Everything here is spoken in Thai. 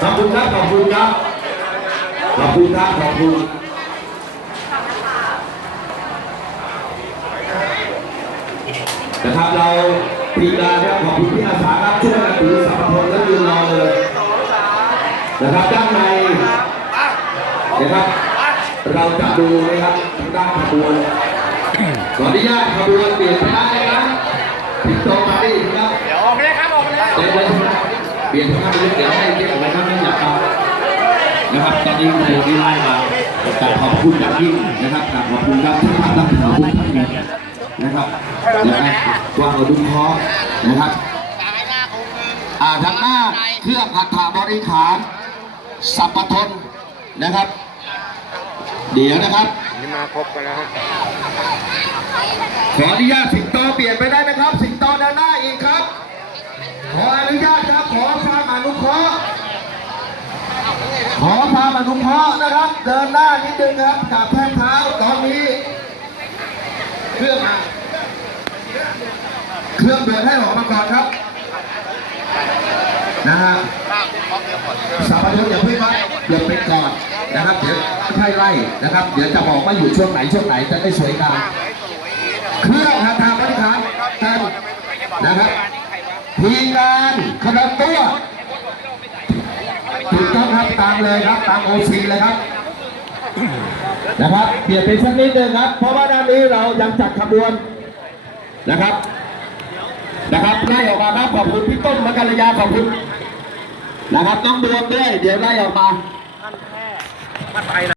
ขอบคุณครับ ขอบคุณครับ ขอบคุณครับ ขอบคุณนะครับเราทีมงานครับขอบคุณพี่อาสาครับช่วยถือสัมปทนและยืนรอเลยนะครับด้านในนะครับเราจะดูนะครับทางด้านขบวนขออนุญาตขบวนเปลี่ยนไปได้นะพิกโตมาดิครับเดี๋ยวออกไปเลยครับออกไปเลยเดี๋ยวเดี๋ยวเปลี่ยนทางด้านเดี๋ยวให้เรียกอะไรครับไม่อยากเอานะครับตอนนี้ในที่ไล่มาขอบขอบคุณอย่างยิ่งนะครับขอบคุณครับที่ท่านรับผิดชอบทุกท่านนะครับและให้วางเอาดุมคอนะครับอ่า ทางหน้าเครื่องหัตถบริขารสัพพทนนะครับ เดี๋ยวนะครับนี่มาครบกันแล้วฮะขออนุญาตสิงโตเปลี่ยนไปได้ไหมครับ สิงโตด้านหน้าอีกครับ ขออนุญาตครับขอความอนุเคราะห์ขอความอนุเคราะห์นะครับ เดินหน้านิดนึงครับกับแท่นเท้าตอนนี้ เครื่องมาเครื่องเดินให้ออกมาก่อนครับ นะฮะสามเดือนอย่าเพิ่งไว้เดี๋ยวเป็นก่อนนะครับเดี๋ยวค่อยไล่นะครับ เดี๋ยวจะบอกว่าอยู่ช่วงไหนช่วงไหนจะได้สวยงามเครื่องหาทางบริการกันนะครับทีมงานคณะตัวถูกต้องครับตามเลยครับตามโอซีเลยครับนะครับเปลี่ยนเป็นสักนิดนึงครับ เพราะว่าด้านนี้เรายังจัดขบวนนะครับ นะครับไล่ออกมาครับขอบคุณพี่ต้นมกัลยาขอบคุณนะครับต้องดวงด้วยเดี๋ยวไล่ออกมาท่านไปนะ